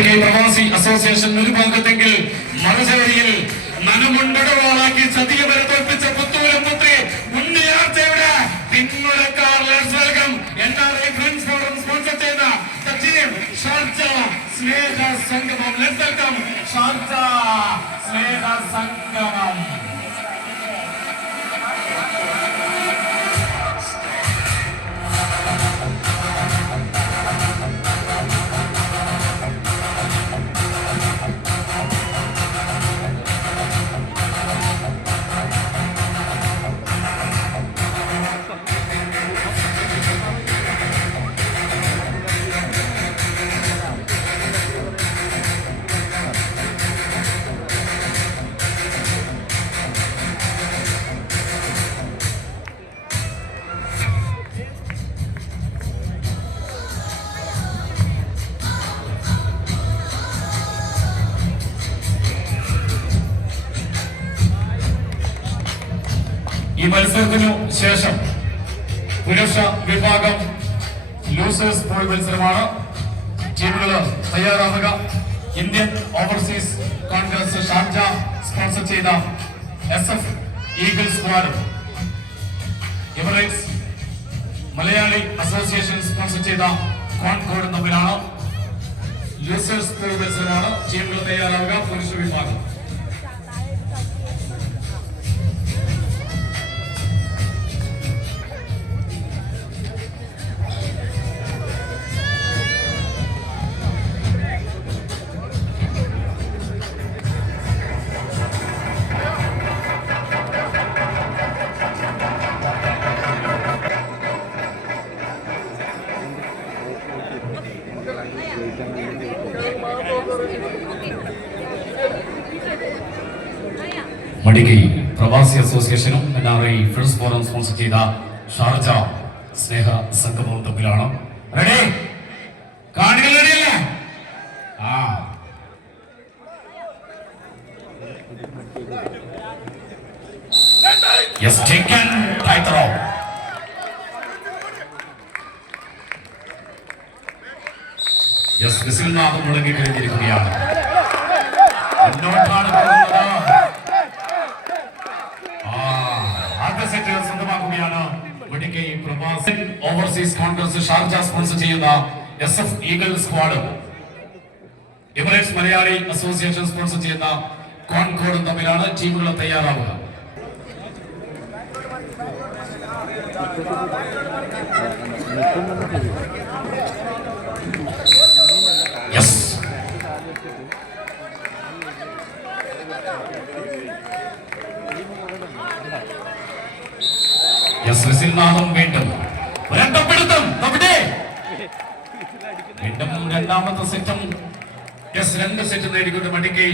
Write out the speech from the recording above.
മടിക്കൈ പ്രവാസി അസോസിയേഷൻ ഒരു ഭാഗത്തെങ്കിൽ മറുചേരിയിൽ നനമുണ്ടടവാളാക്കി സതിയെ വരെ തോൽപ്പിച്ച പുത്തൂരും പുത്രി ഉണ്ണിയാർച്ചയുടെ പിന്മുഴക്കാർ welcome NRI Friends Forum sponsor ചെയ്ത team Sharjah Sneha Sangamam. Let's welcome Sharjah Sneha സംഗമം. ഈ മത്സരത്തിനു ശേഷം പുരുഷ വിഭാഗം ലൂസേഴ്സ് പോൾ മത്സരമാണ്. ടീമുകൾ തയ്യാറാവുക. Indian Overseas Congress Sharjah sponsor ചെയ്ത SF Eagle Squad Emirates Malayali association sponsor ചെയ്ത കോൺകോർഡ് തമ്മിലാണ്. ലൂസേഴ്സ് പോൾ മത്സരമാണ്. ടീമുകൾ തയ്യാറാവുക. പുരുഷ വിഭാഗം മടിക്കൈ പ്രവാസി അസോസിയേഷനും NRI ഫ്രണ്ട്സ് ഫോറം സ്പോൺസർ ചെയ്ത ഷാർജ സ്നേഹ സംഗമവും തമ്മിലാണ്. റെഡി? കാണികൾ റെഡിയല്ലേ? യെസ്, ടേക്കൻ ടൈറ്ററോ. യെസ്, വിസിൽനാഥം മുഴങ്ങി കഴിഞ്ഞിരിക്കുകയാണ്. മുന്നോട്ടാണ് പോകുന്നത്. സെറ്റ് സ്വന്തമാക്കുകയാണ് Madikkai Pravasi Overseas Congress Sharjah sponsor ചെയ്യുന്ന SF Eagle Squad Emirates Malayali association sponsor ചെയ്യുന്ന കോൺകോർഡ് തമ്മിലാണ്. ടീമുകൾ തയ്യാറാവുക. ിൽനാഥം വീണ്ടും ഒരണ്ടപ്പെടുത്തും. വീണ്ടും രണ്ടാമത്തെ സെറ്റും 2 സെറ്റ് നേടിക്കൊണ്ട് മടിക്കൈ